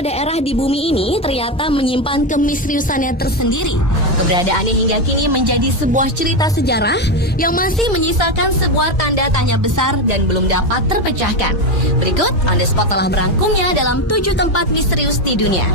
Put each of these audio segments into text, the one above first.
daerah di bumi ini ternyata menyimpan kemisteriusannya tersendiri. Keberadaannya hingga kini menjadi sebuah cerita sejarah yang masih menyisakan sebuah tanda tanya besar dan belum dapat terpecahkan. Berikut On The Spot telah merangkumnya dalam 7 tempat misterius di dunia.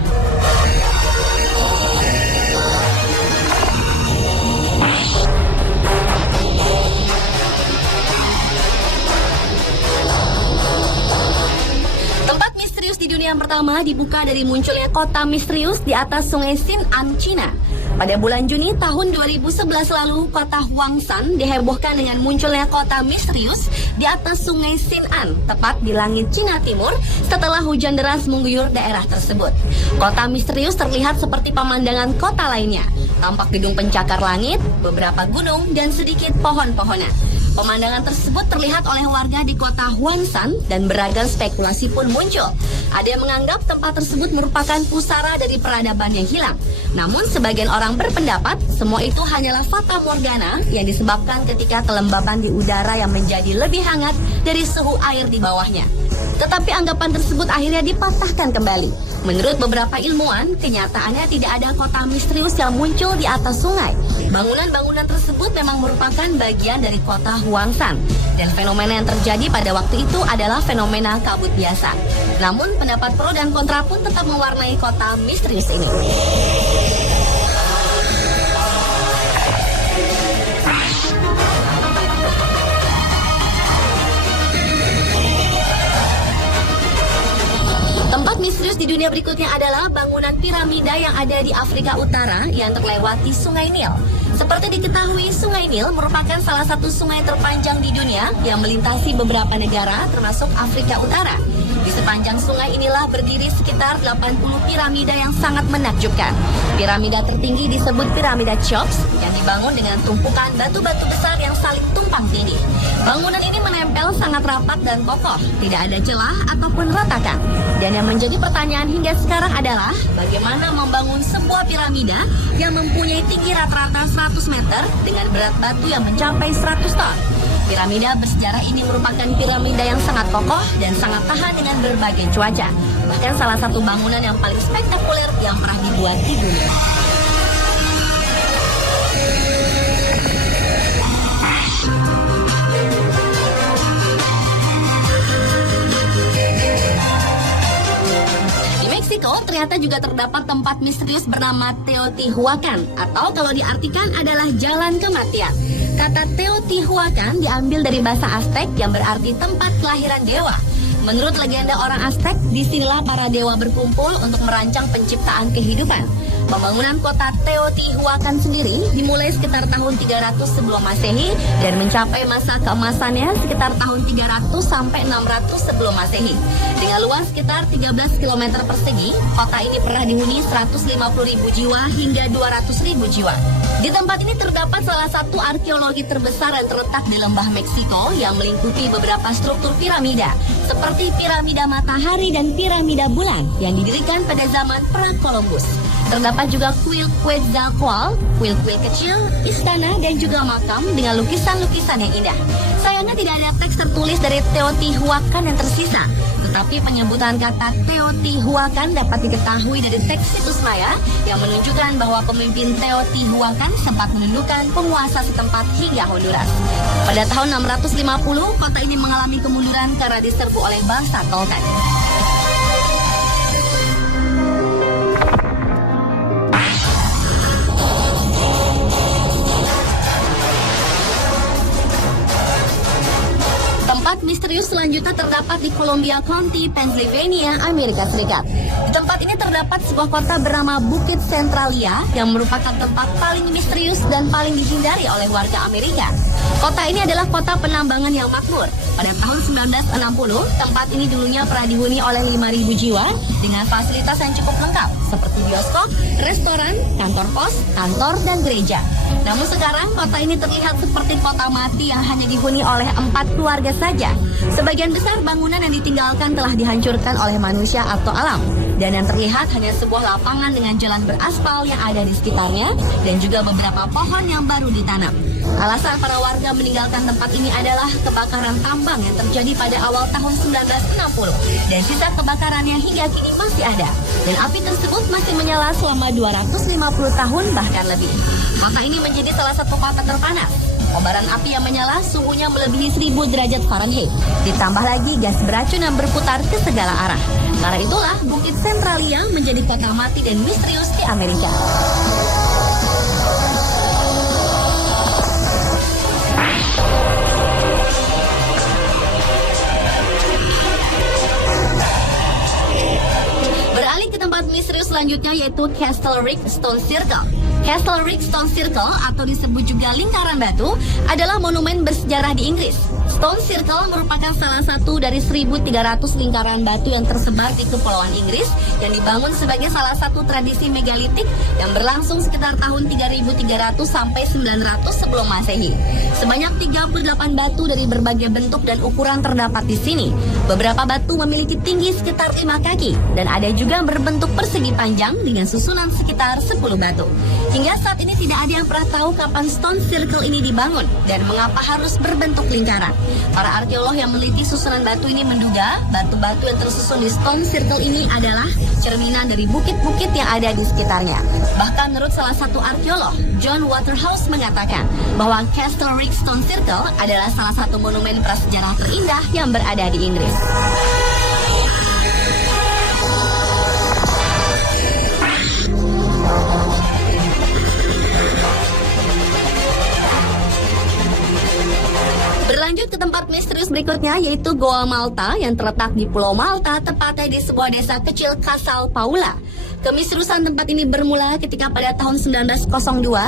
Di dunia yang pertama dibuka dari munculnya kota misterius di atas sungai Xin'an, Cina. Pada bulan Juni tahun 2011 lalu, kota Huangshan dihebohkan dengan munculnya kota misterius di atas sungai Xin'an, tepat di langit Cina Timur setelah hujan deras mengguyur daerah tersebut. Kota misterius terlihat seperti pemandangan kota lainnya. Tampak gedung pencakar langit, beberapa gunung, dan sedikit pohon-pohonan. Pemandangan tersebut terlihat oleh warga di kota Huangshan dan beragam spekulasi pun muncul. Ada yang menganggap tempat tersebut merupakan pusara dari peradaban yang hilang. Namun sebagian orang berpendapat semua itu hanyalah fata morgana yang disebabkan ketika kelembaban di udara yang menjadi lebih hangat dari suhu air di bawahnya. Tetapi anggapan tersebut akhirnya dipatahkan kembali. Menurut beberapa ilmuwan, kenyataannya tidak ada kota misterius yang muncul di atas sungai. Bangunan-bangunan tersebut memang merupakan bagian dari kota Huangshan. Dan fenomena yang terjadi pada waktu itu adalah fenomena kabut biasa. Namun pendapat pro dan kontra pun tetap mewarnai kota misterius ini. Tempat misterius di dunia berikutnya adalah bangunan piramida yang ada di Afrika Utara yang terlewati Sungai Nil. Seperti diketahui, Sungai Nil merupakan salah satu sungai terpanjang di dunia yang melintasi beberapa negara termasuk Afrika Utara. Di sepanjang sungai inilah berdiri sekitar 80 piramida yang sangat menakjubkan. Piramida tertinggi disebut piramida Cheops yang dibangun dengan tumpukan batu-batu besar yang saling tumpang tindih. Bangunan ini menempel sangat rapat dan kokoh, tidak ada celah ataupun retakan. Dan yang menjadi pertanyaan hingga sekarang adalah bagaimana membangun sebuah piramida yang mempunyai tinggi rata-rata 100 meter dengan berat batu yang mencapai 100 ton. Piramida bersejarah ini merupakan piramida yang sangat kokoh dan sangat tahan dengan berbagai cuaca. Bahkan salah satu bangunan yang paling spektakuler yang pernah dibuat di dunia. Di Meksiko ternyata juga terdapat tempat misterius bernama Teotihuacan, atau kalau diartikan adalah jalan kematian. Kata Teotihuacan diambil dari bahasa Aztec yang berarti tempat kelahiran dewa. Menurut legenda orang Aztec, disinilah para dewa berkumpul untuk merancang penciptaan kehidupan. Pembangunan kota Teotihuacan sendiri dimulai sekitar tahun 300 sebelum Masehi dan mencapai masa keemasannya sekitar tahun 300 sampai 600 sebelum Masehi. Dengan luas sekitar 13 km persegi, kota ini pernah dihuni 150.000 jiwa hingga 200.000 jiwa. Di tempat ini terdapat salah satu arkeologi terbesar yang terletak di lembah Meksiko yang melingkupi beberapa struktur piramida, seperti piramida matahari dan piramida bulan yang didirikan pada zaman pra-Columbus. Terdapat juga kuil Quetzalcoatl, kuil-kuil kecil, istana, dan juga makam dengan lukisan-lukisan yang indah. Sayangnya tidak ada teks tertulis dari Teotihuacan yang tersisa. Tetapi penyebutan kata Teotihuacan dapat diketahui dari teks situs Maya yang menunjukkan bahwa pemimpin Teotihuacan sempat menundukkan penguasa setempat hingga Honduras. Pada tahun 650, kota ini mengalami kemunduran karena diserbu oleh bangsa Toltec. Tempat misterius selanjutnya terdapat di Columbia County, Pennsylvania, Amerika Serikat. Di tempat ini terdapat sebuah kota bernama Bukit Centralia yang merupakan tempat paling misterius dan paling dihindari oleh warga Amerika. Kota ini adalah kota penambangan yang makmur. Pada tahun 1960, tempat ini dulunya pernah dihuni oleh 5.000 jiwa dengan fasilitas yang cukup lengkap seperti bioskop, restoran, kantor pos, kantor, dan gereja. Namun sekarang kota ini terlihat seperti kota mati yang hanya dihuni oleh 4 keluarga saja. Sebagian besar bangunan yang ditinggalkan telah dihancurkan oleh manusia atau alam. Dan yang terlihat hanya sebuah lapangan dengan jalan beraspal yang ada di sekitarnya dan juga beberapa pohon yang baru ditanam. Alasan para warga meninggalkan tempat ini adalah kebakaran tambang yang terjadi pada awal tahun 1960 dan sisa kebakaran yang hingga kini masih ada. Dan api tersebut masih menyala selama 250 tahun bahkan lebih. Kota ini menjadi salah satu kota terpanas. Kobaran api yang menyala suhunya melebihi 1000 derajat Fahrenheit. Ditambah lagi gas beracun yang berputar ke segala arah. Karena itulah Bukit Centralia menjadi kota mati dan misterius di Amerika. Beralih ke tempat misterius selanjutnya yaitu Castle Rick Stone Circle. Castle Rick Stone Circle atau disebut juga lingkaran batu adalah monumen bersejarah di Inggris. Stone Circle merupakan salah satu dari 1.300 lingkaran batu yang tersebar di Kepulauan Inggris yang dibangun sebagai salah satu tradisi megalitik yang berlangsung sekitar tahun 3.300 sampai 900 sebelum Masehi. Sebanyak 38 batu dari berbagai bentuk dan ukuran terdapat di sini. Beberapa batu memiliki tinggi sekitar 5 kaki dan ada juga yang berbentuk persegi panjang dengan susunan sekitar 10 batu. Hingga saat ini tidak ada yang pernah tahu kapan Stone Circle ini dibangun dan mengapa harus berbentuk lingkaran. Para arkeolog yang meneliti susunan batu ini menduga batu-batu yang tersusun di Stone Circle ini adalah cerminan dari bukit-bukit yang ada di sekitarnya. Bahkan menurut salah satu arkeolog, John Waterhouse mengatakan bahwa Castle Rick Stone Circle adalah salah satu monumen prasejarah terindah yang berada di Inggris. Berlanjut ke tempat misterius berikutnya yaitu Goa Malta yang terletak di Pulau Malta, tepatnya di sebuah desa kecil Casal Paula. Kemisteriusan tempat ini bermula ketika pada tahun 1902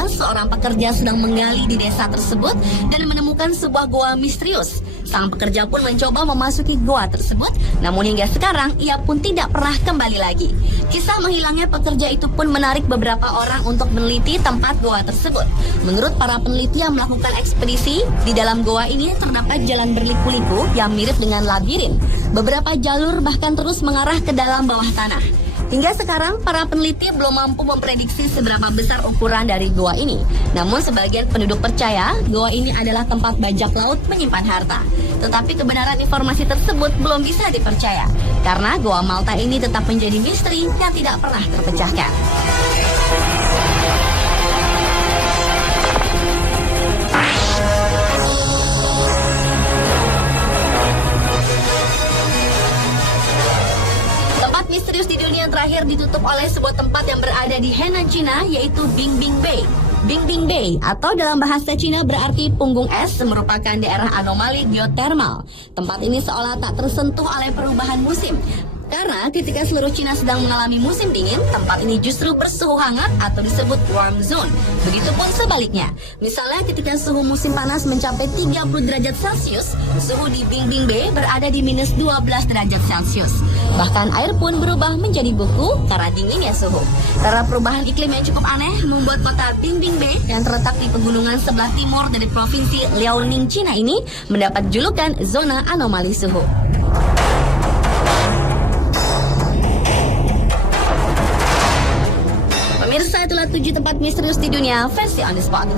seorang pekerja sedang menggali di desa tersebut dan menemukan sebuah goa misterius. Sang pekerja pun mencoba memasuki goa tersebut, namun hingga sekarang ia pun tidak pernah kembali lagi. Kisah menghilangnya pekerja itu pun menarik beberapa orang untuk meneliti tempat goa tersebut. Menurut para peneliti yang melakukan ekspedisi, di dalam goa ini terdapat jalan berliku-liku yang mirip dengan labirin. Beberapa jalur bahkan terus mengarah ke dalam bawah tanah. Hingga sekarang, para peneliti belum mampu memprediksi seberapa besar ukuran dari goa ini. Namun sebagian penduduk percaya goa ini adalah tempat bajak laut menyimpan harta. Tetapi kebenaran informasi tersebut belum bisa dipercaya, karena goa Malta ini tetap menjadi misteri yang tidak pernah terpecahkan. Misterius di dunia yang terakhir ditutup oleh sebuah tempat yang berada di Henan, Cina, yaitu Bingbing Bay. Bingbing Bay atau dalam bahasa Cina berarti punggung es merupakan daerah anomali geotermal. Tempat ini seolah tak tersentuh oleh perubahan musim. Karena ketika seluruh Cina sedang mengalami musim dingin, tempat ini justru bersuhu hangat atau disebut warm zone. Begitupun sebaliknya. Misalnya ketika suhu musim panas mencapai 30 derajat Celcius, suhu di Bingbing Bay berada di minus 12 derajat Celcius. Bahkan air pun berubah menjadi beku karena dinginnya suhu. Karena perubahan iklim yang cukup aneh membuat kota Bingbing Bay yang terletak di pegunungan sebelah timur dari provinsi Liaoning, Cina ini mendapat julukan zona anomali suhu. Pemirsa, itulah 7 tempat misterius di dunia versi on the spot.